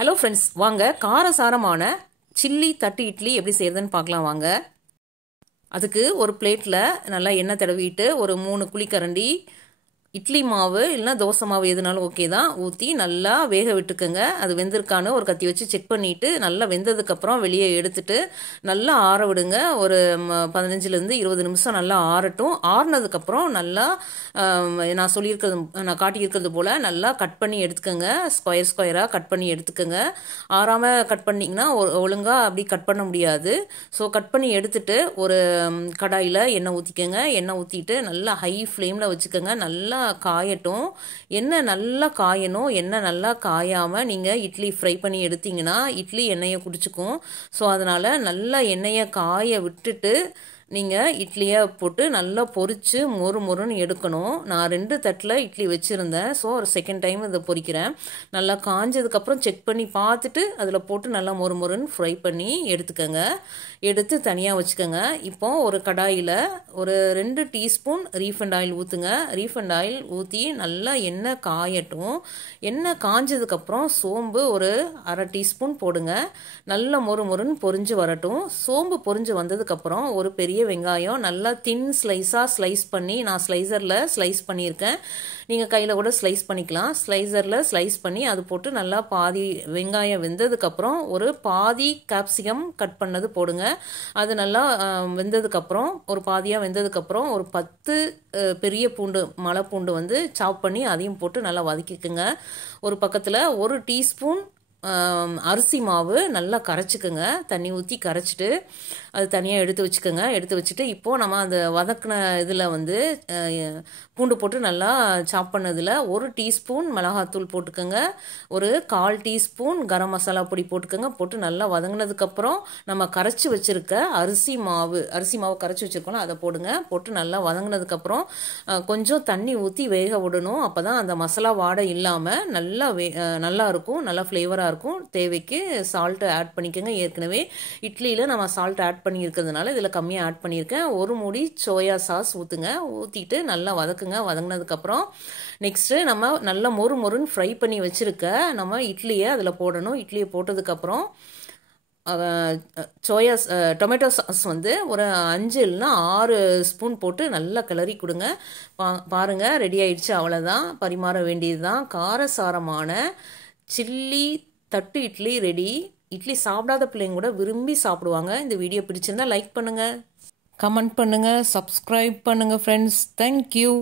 Hello friends, வாங்க காரசாரமான chilli தட்டு இட்லி எப்படி செய்யறதுன்னு பார்க்கலாம் வாங்க. அதுக்கு ஒரு பிளேட்டில் நல்லா எண்ணெய் தடவிட்டு ஒரு 3 குழிக்கரண்டி இட்லி மாவு இல்லைனா தோசை மாவு எதுனாலும் ஓகே தான் ஊற்றி நல்லா வேக விட்டுக்குங்க. அது வெந்திருக்கான்னு ஒரு கத்தி வச்சு செக் பண்ணிவிட்டு நல்லா வெந்ததுக்கப்புறம் வெளியே எடுத்துட்டு நல்லா ஆற விடுங்க. ஒரு 15 to 20 நிமிஷம் நல்லா ஆறட்டும். ஆறுனதுக்கப்புறம் நல்லா நான் காட்டியிருக்கிறது போல் நல்லா கட் பண்ணி எடுத்துக்கோங்க. ஸ்கொயராக கட் பண்ணி எடுத்துக்கோங்க. ஆறாமல் கட் பண்ணிங்கன்னா ஒழுங்காக அப்படி கட் பண்ண முடியாது. ஸோ கட் பண்ணி எடுத்துட்டு ஒரு கடாயில் எண்ணெய் ஊற்றிக்கோங்க. எண்ணெய் ஊற்றிட்டு நல்லா ஹை ஃப்ளேமில் வச்சுக்கோங்க. நல்லா காயட்டும். எண்ணெய் நல்லா காயணும். எண்ணெய் நல்லா காயாமல் நீங்கள் இட்லி ஃப்ரை பண்ணி எடுத்தீங்கன்னா இட்லி எண்ணெயை குடிச்சுக்கும். ஸோ அதனால் நல்லா எண்ணெயை காய விட்டுட்டு நீங்கள் இட்லியை போட்டு நல்லா பொரித்து மொறுன்னு எடுக்கணும். நான் 2 தட்டில் இட்லி வச்சுருந்தேன். ஸோ ஒரு செகண்ட் டைம் இதை பொரிக்கிறேன். நல்லா காஞ்சதுக்கப்புறம் செக் பண்ணி பார்த்துட்டு அதில் போட்டு நல்லா மொறுன்னு ஃப்ரை பண்ணி எடுத்துக்கோங்க. எடுத்து தனியாக வச்சுக்கோங்க. இப்போ ஒரு கடாயில் ஒரு 2 டீஸ்பூன் ரீஃபண்ட் ஆயில் ஊற்றுங்க. ரீஃபண்ட் ஆயில் ஊற்றி நல்லா எண்ணெய் காயட்டும். எண்ணெய் காஞ்சதுக்கப்புறம் சோம்பு ஒரு அரை டீஸ்பூன் போடுங்க. நல்லா மொறுன்னு பொரிஞ்சு வரட்டும். சோம்பு பொரிஞ்சு வந்ததுக்கப்புறம் ஒரு பெரிய வெங்காயம் நல்லா தின் ஸ்லைஸாக ஸ்லைஸ் பண்ணி, நான் ஸ்லைசரில் ஸ்லைஸ் பண்ணியிருக்கேன். நீங்கள் கையில் கூட ஸ்லைஸ் பண்ணிக்கலாம். ஸ்லைசரில் ஸ்லைஸ் பண்ணி அது போட்டு நல்லா பாதி வெங்காயம் வெந்ததுக்கப்புறம் ஒரு பாதி கேப்சிகம் கட் பண்ணது போடுங்க. அது நல்லா வெந்ததுக்கப்புறம் ஒரு பாதியாக வெந்ததுக்கப்புறம் ஒரு 10 பெரிய பூண்டு மலை பூண்டு சாப் பண்ணி அதையும் போட்டு நல்லா வதக்கிக்குங்க. ஒரு பக்கத்தில் 1 டீஸ்பூன் அரிசி மாவு நல்லா கரைச்சிக்கோங்க. தண்ணி ஊற்றி கரைச்சிட்டு அது தனியாக எடுத்து வச்சுக்கோங்க. எடுத்து வச்சுட்டு இப்போது நம்ம அந்த வதக்கின இதில் பூண்டு போட்டு நல்லா சாப் பண்ணதில் 1 டீஸ்பூன் மிளகாத்தூள் போட்டுக்கோங்க. ஒரு 1/4 டீஸ்பூன் கரம் மசாலா பொடி போட்டுக்கோங்க. போட்டு நல்லா வதங்கினதுக்கப்புறம் நம்ம கரைச்சி வச்சுருக்க அரிசி மாவு கரைச்சி வச்சுருக்கோம்ல அதை போடுங்க. போட்டு நல்லா வதங்கினதுக்கப்புறம் கொஞ்சம் தண்ணி ஊற்றி வேக விடணும். அப்போ தான் அந்த மசாலா வாடை இல்லாமல் நல்லா இருக்கும், நல்லா ஃப்ளேவராக இருக்கும். தேவைக்கு சால்ட்டு ஆட் பண்ணிக்கோங்க. ஏற்கனவே இட்லியில் நம்ம சால்ட் ஆட் பண்ணி இருக்கிறதுனால இதில் கம்மியாக ஆட் பண்ணியிருக்கேன். ஒரு மூடி சோயா சாஸ் ஊற்றுங்க. ஊற்றிட்டு நல்லா வதக்குங்க. வதங்கினதுக்கப்புறம் நெக்ஸ்ட்டு நம்ம நல்லா மொறுன்னு ஃப்ரை பண்ணி வச்சுருக்க நம்ம இட்லியை அதில் போடணும். இட்லியை போட்டதுக்கப்புறம் டொமேட்டோ சாஸ் ஒரு 5 இல்லைனா 6 ஸ்பூன் போட்டு நல்லா கிளறி கொடுங்க. பாருங்கள், ரெடி ஆயிடுச்சு. அவ்வளோதான், பரிமாற வேண்டியது தான். காரசாரமான சில்லி தட்டு இட்லி ரெடி. இட்லி சாப்பிடாத பிள்ளைங்க கூட விரும்பி சாப்பிடுவாங்க. இந்த வீடியோ பிடிச்சிருந்தா லைக் பண்ணுங்கள், கமெண்ட் பண்ணுங்கள், சப்ஸ்கிரைப் பண்ணுங்கள் ஃப்ரெண்ட்ஸ். தேங்க்யூ.